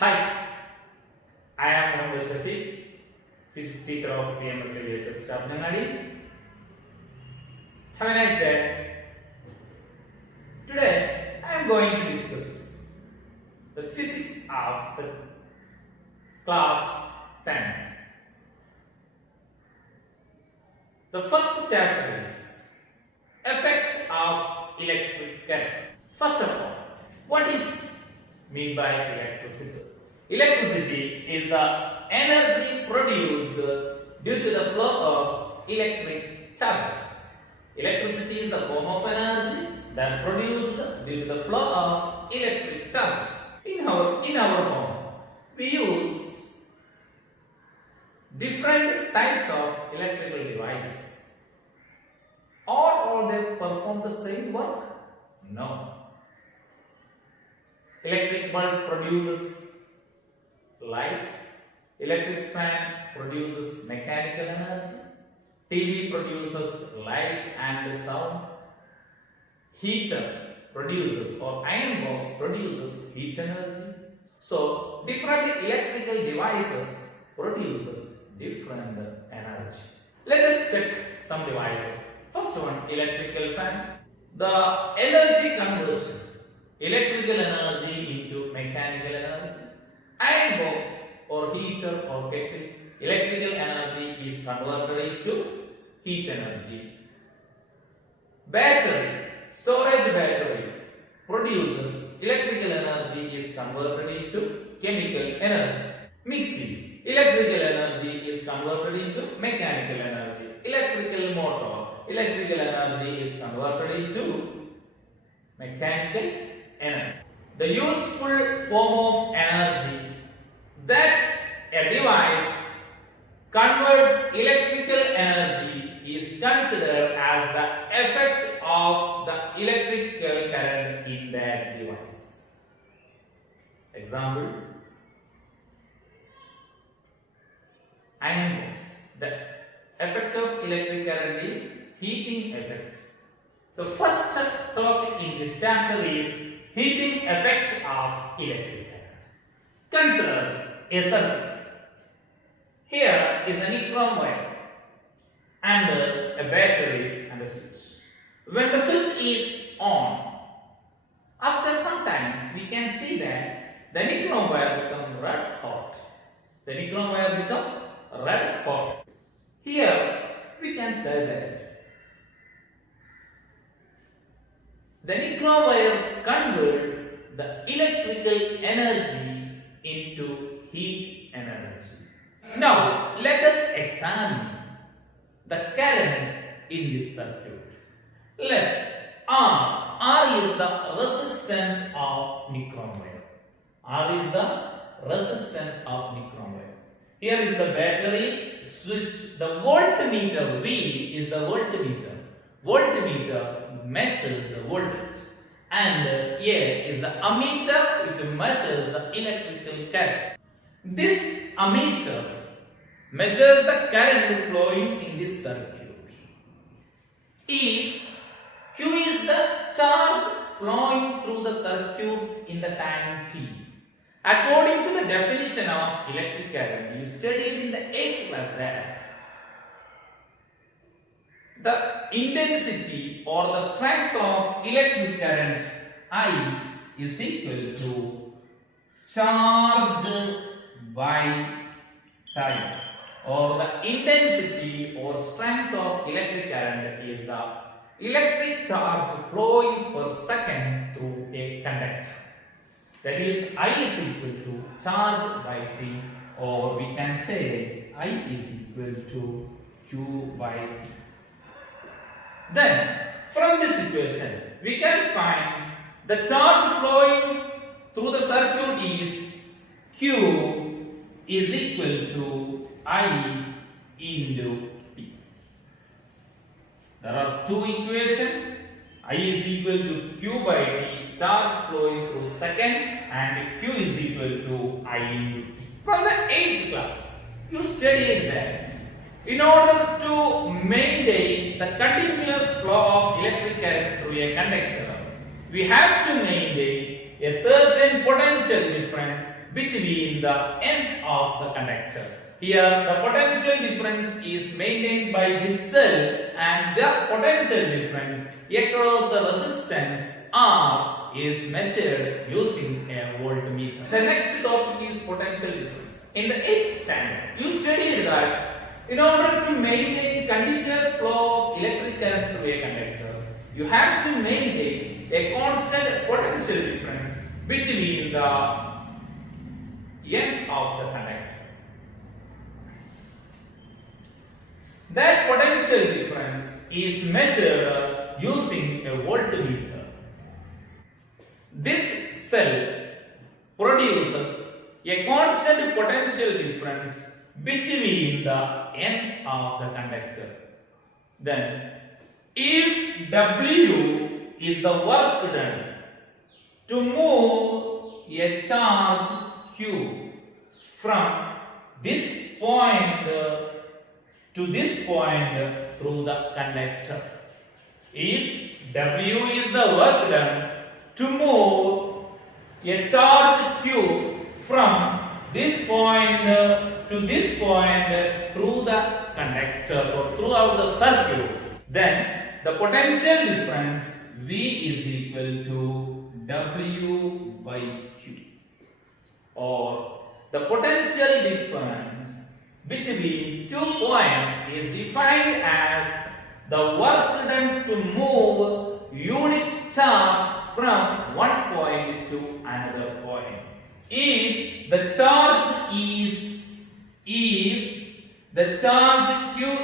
Hi, I am Mohammed Shafiq, physics teacher of PMS LHS Nadi. Have a nice day. Today I am going to discuss the physics of the class 10. The first chapter is effect of electric current. First of all, what is mean by electricity? Electricity is the energy produced due to the flow of electric charges. Electricity is the form of energy that produced due to the flow of electric charges. In our home, we use different types of electrical devices. All they perform the same work? No. Electric bulb produces light, electric fan produces mechanical energy, TV produces light and sound, heater produces or iron box produces heat energy. So different electrical devices produces different energy. Let us check some devices. First one, electrical fan. The energy conversion, electrical energy into mechanical energy. Iron box or heater or kettle, electrical energy is converted into heat energy. Battery, storage battery produces electrical energy is converted into chemical energy. Mixing, electrical energy is converted into mechanical energy. Electrical motor, electrical energy is converted into mechanical energy. The useful form of energy that a device converts electrical energy is considered as the effect of the electrical current in that device. Example, iron box. The effect of electric current is heating effect. The first topic in this chapter is heating effect of electric current. Consider a circuit. Here is a neutron wire and a battery and a switch. When the switch is on, after some time we can see that the neutron wire become red hot. The neutron wire become red hot. Here we can say that the neutron wire converts the electrical energy into heat energy. Now let us examine the current in this circuit. Let R is the resistance of neutron wire. R is the resistance of neutron wire. Here is the battery, switch. The voltmeter, V is the voltmeter. Voltmeter measures the voltage. And A is the ammeter which measures the electrical current. This ammeter measures the current flowing in this circuit. If Q is the charge flowing through the circuit in the time t. According to the definition of electric current, you studied in the 8th class that the intensity or the strength of electric current I is equal to charge by time, or the intensity or strength of electric current is the electric charge flowing per second through a conductor. That is, I is equal to charge by T, or we can say I is equal to Q by T. Then, from this equation, we can find the charge flowing through the circuit is Q is equal to I into T. There are two equations. I is equal to Q by T, charge flowing through second, and Q is equal to I into T. From the 8th class, you studied that in order to maintain the continuous flow of electric current through a conductor, we have to maintain a certain potential difference between the ends of the conductor. Here the potential difference is maintained by this cell and the potential difference across the resistance R is measured using a voltmeter. The next topic is potential difference. In the 8th standard, you studied that in order to maintain continuous flow of electric current through a conductor, you have to maintain a constant potential difference between the ends of the conductor. That potential difference is measured using a voltmeter. This cell produces a constant potential difference between the ends of the conductor. Then, if W is the work done to move a charge Q from this point to this point through the conductor. If W is the work done to move a charge Q from this point to this point through the conductor or throughout the circuit, then the potential difference V is equal to W by Q, or the potential difference between 2 points is defined as the work done to move unit charge from one point to another point. If the charge Q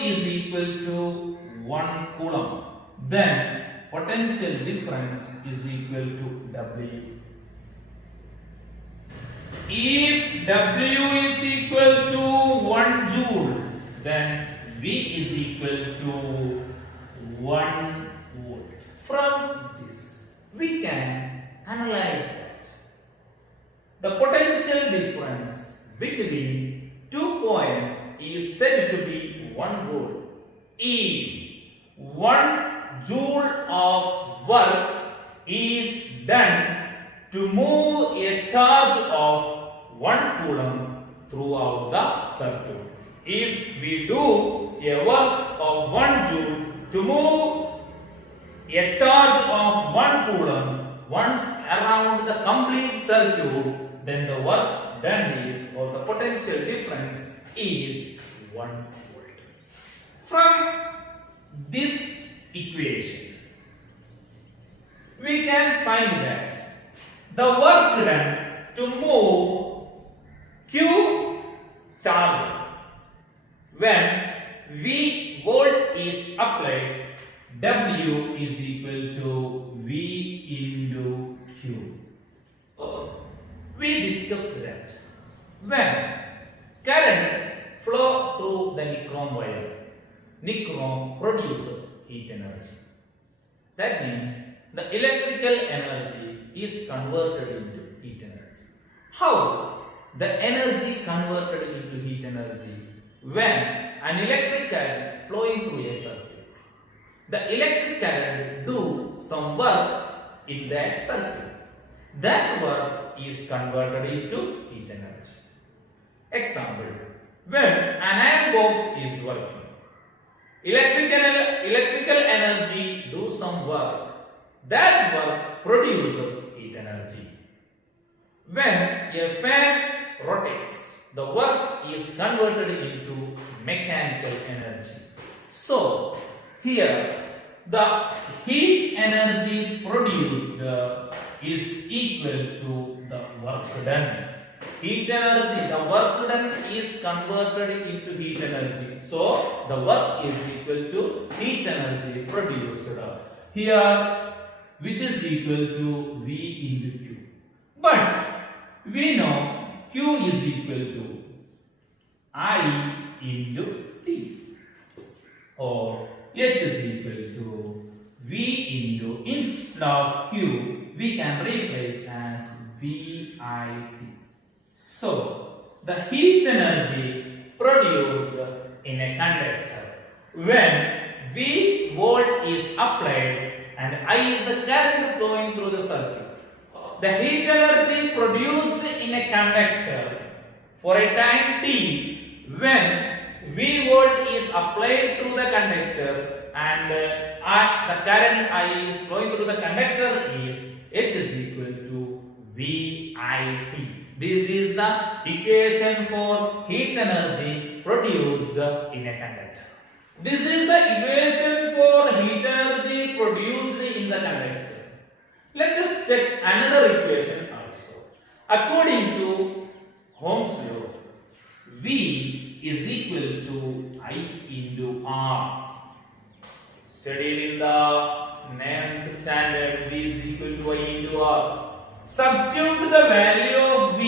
is equal to 1 coulomb, then potential difference is equal to W. If W is equal to 1 joule, then V is equal to 1 volt. From this, we can analyze that the potential difference between 2 points is said to be 1 volt. If 1 joule of work is done to move a charge of 1 coulomb throughout the circuit. If we do a work of 1 joule to move a charge of 1 coulomb once around the complete circuit, then the work done is, or the potential difference is 1 volt. From this equation, we can find that the work done to move Q charges when V volt is applied, W is equal to V into Q. We discussed that when current flow through the nichrome wire, nichrome produces heat energy. That means the electrical energy is converted into heat energy. How the energy converted into heat energy? When an electric current flowing through a circuit, the electric current do some work in that circuit. That work is converted into heat energy. Example, when an iron box is working, electrical energy do some work. That work produces heat energy. When a fan rotates, the work is converted into mechanical energy. So, here the heat energy produced is equal to the work done. Heat energy, the work done is converted into heat energy. So, the work is equal to heat energy produced. Here, which is equal to V into Q. But we know Q is equal to I into T, or H is equal to V into, instead of Q, we can replace as VIT. So, the heat energy produced in a conductor when V volt is applied and I is the current flowing through the circuit. the heat energy produced in a conductor for a time t when V volt is applied through the conductor and the current I is flowing through the conductor is H is equal to VIT. This is the equation for heat energy produced in a conductor. This is the equation for heat energy produced in the conductor. Let us check another equation also. According to Ohm's law, V is equal to I into R. Studied in the 9th standard, V is equal to I into R. Substitute the value of V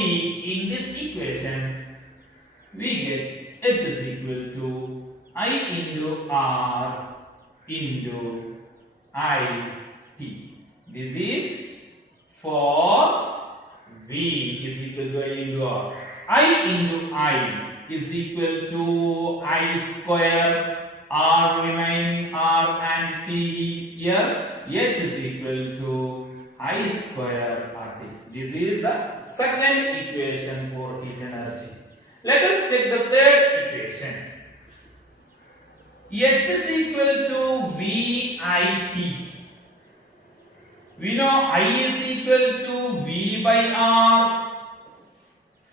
in this equation, we get H is equal to I into R into IT. This is for V is equal to I into R. I into I is equal to I square, R remaining R and T here. H is equal to I square RT. This is the second equation for heat energy. Let us check the third equation. H is equal to VIT. We know I is equal to V by R.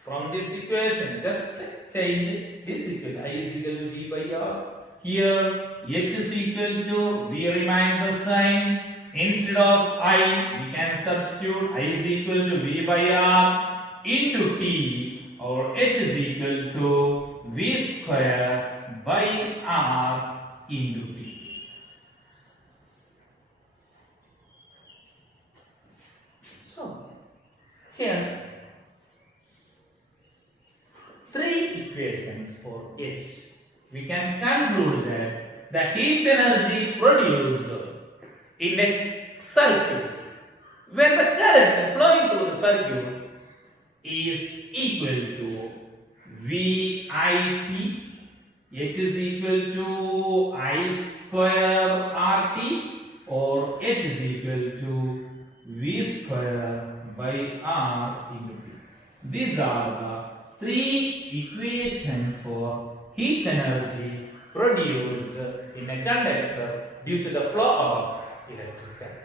From this equation, just change this equation. I is equal to V by R. Here, H is equal to V remains the same. Instead of I, we can substitute I is equal to V by R into T, or H is equal to V square by R into T. So, here, three equations for H. We can conclude that the heat energy produced in a circuit when the current flowing through the circuit is equal to VIT, H is equal to I square RT, or H is equal to V square by R into T. These are the three equations for heat energy produced in a conductor due to the flow of electric current.